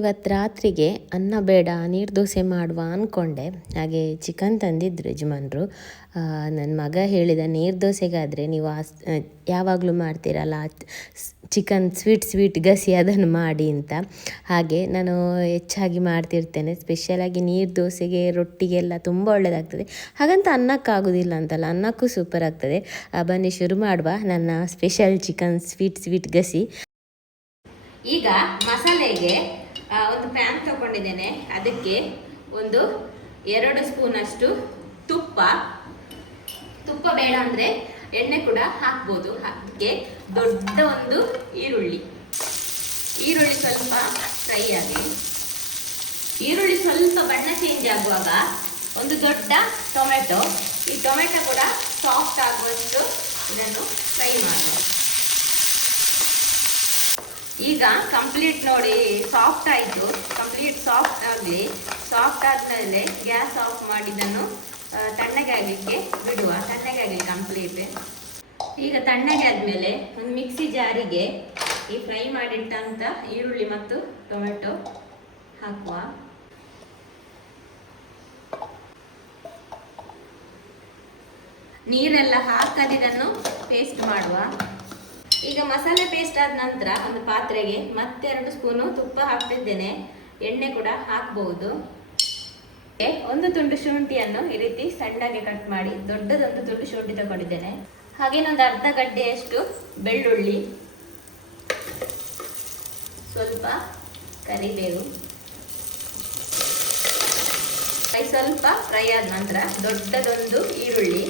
ಇವತ್ತು ರಾತ್ರಿಗೆ ಅನ್ನ ಬೇಡ, ನೀರು ದೋಸೆ ಮಾಡುವ ಅಂದ್ಕೊಂಡೆ ಹಾಗೆ ಚಿಕನ್ ತಂದಿದ್ದರು ಯಜಮಾನರು. ನನ್ನ ಮಗ ಹೇಳಿದ, ನೀರು ದೋಸೆಗಾದರೆ ನೀವು ಆ, ಯಾವಾಗಲೂ ಮಾಡ್ತೀರಲ್ಲ ಚಿಕನ್ ಸ್ವೀಟ್ ಸ್ವೀಟ್ ಗಸಿ ಅದನ್ನು ಮಾಡಿ ಅಂತ. ಹಾಗೆ ನಾನು ಹೆಚ್ಚಾಗಿ ಮಾಡ್ತಿರ್ತೇನೆ. ಸ್ಪೆಷಲಾಗಿ ನೀರು ದೋಸೆಗೆ ರೊಟ್ಟಿಗೆಲ್ಲ ತುಂಬ ಒಳ್ಳೆಯದಾಗ್ತದೆ ಹಾಗಂತ ಅನ್ನಕ್ಕಾಗೋದಿಲ್ಲ ಅಂತಲ್ಲ, ಅನ್ನಕ್ಕೂ ಸೂಪರ್ ಆಗ್ತದೆ. ಬನ್ನಿ ಶುರು ಮಾಡುವ ನನ್ನ ಸ್ಪೆಷಲ್ ಚಿಕನ್ ಸ್ವೀಟ್ ಸ್ವೀಟ್ ಗಸಿ. ಈಗ ಮಸಾಲೆಗೆ ಒಂದು ಪ್ಯಾನ್ ತಗೊಂಡಿದ್ದೇನೆ. ಅದಕ್ಕೆ ಒಂದು ಎರಡು ಸ್ಪೂನ್ ಅಷ್ಟು ತುಪ್ಪ. ತುಪ್ಪ ಬೇಡ ಅಂದರೆ ಎಣ್ಣೆ ಕೂಡ ಹಾಕ್ಬೋದು. ಅದಕ್ಕೆ ದೊಡ್ಡ ಒಂದು ಈರುಳ್ಳಿ. ಈರುಳ್ಳಿ ಸ್ವಲ್ಪ ಫ್ರೈ ಆಗಿ. ಈರುಳ್ಳಿ ಸ್ವಲ್ಪ ಬಣ್ಣ ಚೇಂಜ್ ಆಗುವಾಗ ಒಂದು ದೊಡ್ಡ ಟೊಮೆಟೊ. ಈ ಟೊಮೆಟೊ ಕೂಡ ಸಾಫ್ಟ್ ಆಗುವಷ್ಟು ಇದನ್ನು ಫ್ರೈ ಮಾಡುವ ಈಗ ಕಂಪ್ಲೀಟ್ ನೋಡಿ ಸಾಫ್ಟ್ ಆಯಿತು. ಕಂಪ್ಲೀಟ್ ಸಾಫ್ಟ್ ಆಗಲಿ. ಸಾಫ್ಟ್ ಆದಮೇಲೆ ಗ್ಯಾಸ್ ಆಫ್ ಮಾಡಿದ್ದನ್ನು ತಣ್ಣಗಾಗಲಿಕ್ಕೆ ಬಿಡುವ. ತಣ್ಣಗೆ ಆಗಲಿ ಕಂಪ್ಲೀಟ್ ಈಗ ತಣ್ಣಗೆ ಆದಮೇಲೆ ಒಂದು ಮಿಕ್ಸಿ ಜಾರಿಗೆ ಈ ಫ್ರೈ ಮಾಡಿಟ್ಟಂಥ ಈರುಳ್ಳಿ ಮತ್ತು ಟೊಮೆಟೊ ಹಾಕುವ. ನೀರೆಲ್ಲ ಹಾಕದಿದನ್ನು ಪೇಸ್ಟ್ ಮಾಡುವ. ಈಗ ಮಸಾಲೆ ಪೇಸ್ಟ್ ಆದ ನಂತರ ಒಂದು ಪಾತ್ರೆಗೆ ಮತ್ತೆ ಎರಡು ಸ್ಪೂನು ತುಪ್ಪ ಹಾಕ್ತಿದ್ದೇನೆ. ಎಣ್ಣೆ ಕೂಡ ಹಾಕ್ಬಹುದು ಒಂದು ತುಂಡು ಶುಂಠಿಯನ್ನು ಈ ರೀತಿ ಸಣ್ಣಗೆ ಕಟ್ ಮಾಡಿ ದೊಡ್ಡದೊಂದು ತುಂಡು ಶುಂಠಿ ತಗೊಂಡಿದ್ದೇನೆ. ಹಾಗೇನೊಂದು ಅರ್ಧ ಗಡ್ಡೆಯಷ್ಟು ಬೆಳ್ಳುಳ್ಳಿ, ಸ್ವಲ್ಪ ಕರಿಬೇವು, ಸ್ವಲ್ಪ ಫ್ರೈ ಆದ ನಂತರ ದೊಡ್ಡದೊಂದು ಈರುಳ್ಳಿ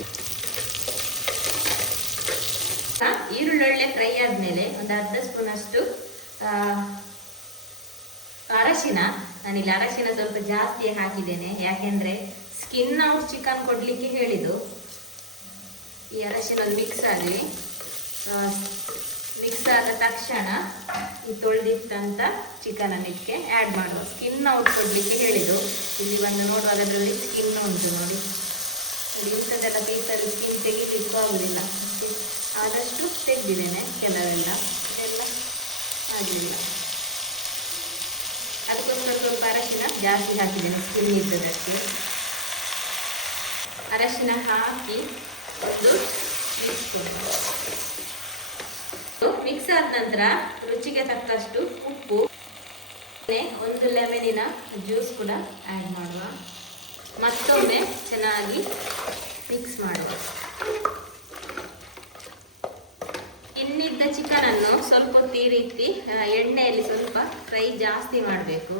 ಆ, ಈರುಳ್ಳಿ ಫ್ರೈ ಆದಮೇಲೆ ಒಂದು ಅರ್ಧ ಸ್ಪೂನ್ ಅಷ್ಟು ಅರಶಿನ. ನಾನಿಲ್ಲಿ ಅರಶಿನ ಸ್ವಲ್ಪ ಜಾಸ್ತಿ ಹಾಕಿದ್ದೇನೆ. ಯಾಕೆಂದ್ರೆ ಸ್ಕಿನ್ ಔಟ್ ಚಿಕನ್ ಕೊಡ್ಲಿಕ್ಕೆ ಹೇಳಿದ್ದು. ಈ ಅರಶಿನ ಮಿಕ್ಸ್ ಆಗಲಿ ಮಿಕ್ಸ್ ಆದ ತಕ್ಷಣ ಈ ತೊಳೆದಿಟ್ಟಂತ ಚಿಕನ್ ಇದಕ್ಕೆ ಆ್ಯಡ್ ಮಾಡುವ. ಸ್ಕಿನ್ ಔಟ್ ಕೊಡ್ಲಿಕ್ಕೆ ಹೇಳಿದ್ದು. ಇಲ್ಲಿ ಬಂದು ನೋಡುವಾಗ ಅದರಲ್ಲಿ ಸ್ಕಿನ್ ಉಂಟು ನೋಡಿ. ಇಂಥದ್ದೆಲ್ಲ ಪೀಸಲ್ಲಿ ಸ್ಕಿನ್ ತೆಗಿಲಿಕ್ಕೂ ಆಗುದಿಲ್ಲ. ಮತ್ತೆ ಕೆಲವೆಲ್ಲ. ಎಲ್ಲ? ಆಗಲಿಲ್ಲ ಅದಕ್ಕೋಸ್ಕರ ಸ್ವಲ್ಪ ಅರಶಿನ ಜಾಸ್ತಿ ಹಾಕಿದ್ದೇನೆ ಸ್ಕಿನ್ ಇದ್ದದಕ್ಕೆ. ಅರಶಿನ ಹಾಕಿ ಒಂದು ಮಿಕ್ಸ್ ಕೊಡ್ತೀನಿ ಮಿಕ್ಸ್ ಆದ ನಂತರ ರುಚಿಗೆ ತಕ್ಕಷ್ಟು ಉಪ್ಪು ಒಂದು ಲೆಮನಿನ ಜ್ಯೂಸ್ ಕೂಡ ಆ್ಯಡ್ ಮಾಡುವ. ಮತ್ತೊಮ್ಮೆ ಚೆನ್ನಾಗಿ ಮಿಕ್ಸ್ ಮಾಡುವ. ಇನ್ನಿದ್ದ ಚಿಕನನ್ನು ಸ್ವಲ್ಪ ಹೊತ್ತು ಈ ರೀತಿ ಎಣ್ಣೆಯಲ್ಲಿ ಸ್ವಲ್ಪ ಫ್ರೈ ಜಾಸ್ತಿ ಮಾಡಬೇಕು.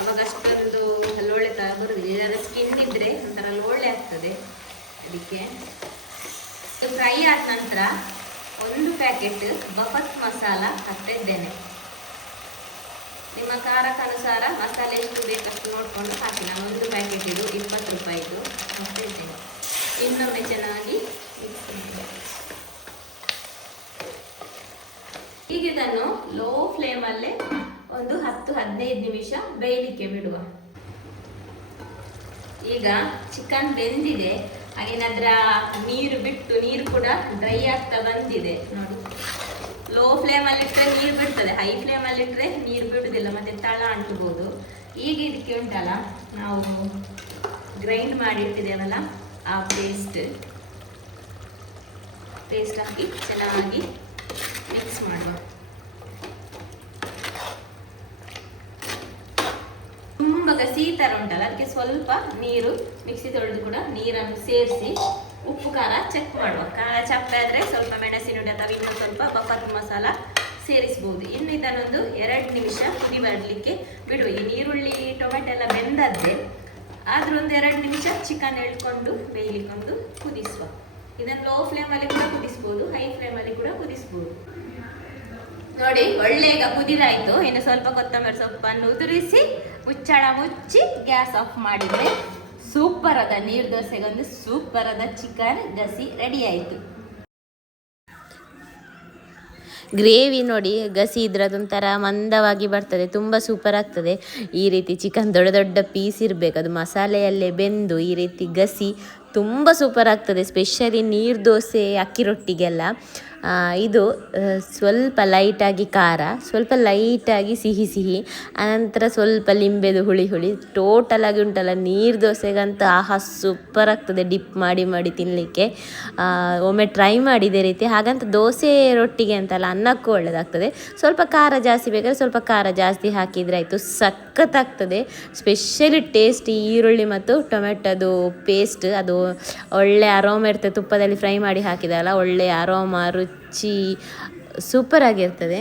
ಅವಾಗ ಅಷ್ಟೊಂದು ಲೋಳೆ ತರ ಬರುದಿಲ್ಲ. ಸ್ಕಿನ್ ಇದ್ರೆ ಒಂಥರ ಲೋಳೆ ಆಗ್ತದೆ. ಅದಕ್ಕೆ ಫ್ರೈ ಆದ ನಂತರ ಒಂದು ಪ್ಯಾಕೆಟ್ ಬಫತ್ ಮಸಾಲ ಹಾಕ್ತಿದ್ದೇನೆ. ನಿಮ್ಮ ಖಾರಕ್ಕನುಸಾರ ಮಸಾಲೆ ಎಷ್ಟು ಬೇಕಷ್ಟು ನೋಡಿಕೊಂಡು ಹಾಕಿ. ನಾನು ಒಂದು ಪ್ಯಾಕೆಟ್ ಇದು ಇಪ್ಪತ್ತು ರೂಪಾಯಿದು ಹಾಕ್ತಿದ್ದೇನೆ ಇನ್ನೊಮ್ಮೆ ಚೆನ್ನಾಗಿ ಮಿಕ್ಸ್ ಮಾಡಿ ಈಗ ಇದನ್ನು ಲೋ ಫ್ಲೇಮಲ್ಲೇ ಒಂದು ಹತ್ತು ಹದಿನೈದು ನಿಮಿಷ ಬೇಯಲಿಕ್ಕೆ ಬಿಡುವ. ಈಗ ಚಿಕನ್ ಬೆಂದಿದೆ ಅದರ ನೀರು ಬಿಟ್ಟು ನೀರು ಕೂಡ ಡ್ರೈ ಆಗ್ತಾ ಬಂದಿದೆ. ನೋಡಿ. ಲೋ ಫ್ಲೇಮಲ್ಲಿ ಇಟ್ಟರೆ ನೀರು ಬಿಡ್ತದೆ ಹೈ ಫ್ಲೇಮಲ್ಲಿ ಇಟ್ಟರೆ ನೀರು ಬಿಡುದಿಲ್ಲ, ಮತ್ತೆ ತಳ ಅಂಟಬಹುದು ಈಗ ಇದಕ್ಕೆ ಉಂಟಲ್ಲ, ನಾವು ಗ್ರೈಂಡ್ ಮಾಡಿ ಇಟ್ಟಿದ್ದೇವಲ್ಲ ಆ ಪೇಸ್ಟ್ ಪೇಸ್ಟ್ ಹಾಕಿ ಚೆನ್ನಾಗಿ ಮಿಕ್ಸ್ ಮಾಡುವ ತುಂಬ ಗಸಿ ಥರ ಉಂಟಲ್ಲ? ಅದಕ್ಕೆ ಸ್ವಲ್ಪ ನೀರು, ಮಿಕ್ಸಿ ತೊಳೆದು ಕೂಡ ನೀರನ್ನು ಸೇರಿಸಿ ಉಪ್ಪು, ಖಾರ ಚೆಕ್ ಮಾಡುವ. ಖಾರ ಚಪ್ಪೆ ಆದರೆ ಸ್ವಲ್ಪ ಮೆಣಸಿನ ಅಥವಾ ಇನ್ನೂ ಸ್ವಲ್ಪ ಬಫರ್ ಮಸಾಲ ಸೇರಿಸ್ಬೋದು. ಇನ್ನು ಇದನ್ನೊಂದು ಎರಡು ನಿಮಿಷ ಕುದಿ ಬರಲಿಕ್ಕೆ ಬಿಡುವ. ಈ ನೀರುಳ್ಳಿ ಟೊಮೆಟೊ ಎಲ್ಲ ಬೆಂದದ್ದೆ, ಆದ್ರೂ ಒಂದು ಎರಡು ನಿಮಿಷ ಚಿಕನ್ ಎಳ್ಕೊಂಡು ಬೇಯಲಿಕ್ಕೊಂದು ಕುದಿಸುವ. ಇದನ್ನು ಲೋ ಫ್ಲೇಮಲ್ಲಿ ಕೂಡ ಕುದಿಸ್ಬೋದು ಹೈ ಫ್ಲೇಮಲ್ಲಿ ಕೂಡ ಕುದಿಸ್ಬೋದು. ನೋಡಿ, ಒಳ್ಳೆ ಈಗ ಕುದಿದಾಯ್ತು. ಇನ್ನು ಸ್ವಲ್ಪ ಕೊತ್ತಂಬರಿ ಸೊಪ್ಪನ್ನು ಉದುರಿಸಿ, ಮುಚ್ಚಳ ಮುಚ್ಚಿ ಗ್ಯಾಸ್ ಆಫ್ ಮಾಡಿದ್ರೆ ಸೂಪರ್ ಅದ ನೀರು ದೋಸೆಗೊಂದು ಸೂಪರ್ ಅದ ಚಿಕನ್ ಗಸಿ ರೆಡಿ ಆಯಿತು. ಗ್ರೇವಿ ನೋಡಿ, ಗಸಿ ಇದ್ರೆ ಅದೊಂಥರ ಮಂದವಾಗಿ ಬರ್ತದೆ, ತುಂಬ ಸೂಪರ್ ಆಗ್ತದೆ. ಈ ರೀತಿ ಚಿಕನ್ ದೊಡ್ಡ ದೊಡ್ಡ ಪೀಸ್ ಇರಬೇಕು, ಅದು ಮಸಾಲೆಯಲ್ಲೇ ಬೆಂದು ಈ ರೀತಿ ಗಸಿ ತುಂಬ ಸೂಪರ್ ಆಗ್ತದೆ ಸ್ಪೆಷಲಿ ನೀರು ದೋಸೆ ಅಕ್ಕಿ ರೊಟ್ಟಿಗೆಲ್ಲ. ಇದು ಸ್ವಲ್ಪ ಲೈಟಾಗಿ ಖಾರ, ಸ್ವಲ್ಪ ಲೈಟಾಗಿ ಸಿಹಿ ಸಿಹಿ ಅನಂತರ ಸ್ವಲ್ಪ ಲಿಂಬೆದು ಹುಳಿ ಹುಳಿ ಟೋಟಲ್ ಆಗಿ ಉಂಟಲ್ಲ, ನೀರು ದೋಸೆಗಂತ ಆಹಾ ಸೂಪರ್ ಆಗ್ತದೆ ಡಿಪ್ ಮಾಡಿ ಮಾಡಿ ತಿನ್ನಲಿಕ್ಕೆ ಒಮ್ಮೆ ಟ್ರೈ ಮಾಡಿದೆ ರೀತಿ, ಹಾಗಂತ ದೋಸೆ ರೊಟ್ಟಿಗೆ ಅಂತಲ್ಲ ಅನ್ನಕ್ಕೂ ಒಳ್ಳೆಯದಾಗ್ತದೆ ಸ್ವಲ್ಪ ಖಾರ ಜಾಸ್ತಿ ಬೇಕಾದ್ರೆ ಸ್ವಲ್ಪ ಖಾರ ಜಾಸ್ತಿ ಹಾಕಿದರೆ ಆಯಿತು, ಸಖತ್ತಾಗ್ತದೆ. ಸ್ಪೆಷಲಿ ಟೇಸ್ಟ್ ಈರುಳ್ಳಿ ಮತ್ತು ಟೊಮೆಟೊದು ಪೇಸ್ಟ್ ಅದು ಒಳ್ಳೆ ಅರೋಮ ಇರ್ತದೆ, ತುಪ್ಪದಲ್ಲಿ ಫ್ರೈ ಮಾಡಿ ಹಾಕಿದಲ್ಲ, ಒಳ್ಳೆ ಅರೋಮ ರುಚಿ ಸೂಪರ್ ಆಗಿರ್ತದೆ